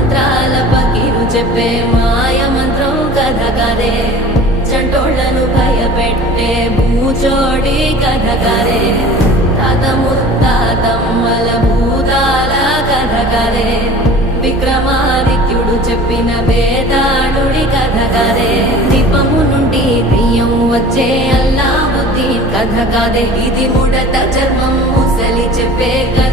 మంత్రాల పకీరు చెప్పే మాయ మంత్రం కథ కదే చంటోళ్లను భయపెట్టే భూచోడి కథ కదే తాత ముత్తాతమ్మల భూతాల కథ కదే విక్రమాదిత్యుడు చెప్పిన వేదాళుడి కథ కదే దీపము నుండి దెయ్యం వచ్చే అల్లావుద్దీన్ కథ కాదే ఇది ముడత చర్మం ముసలి చెప్పే కథ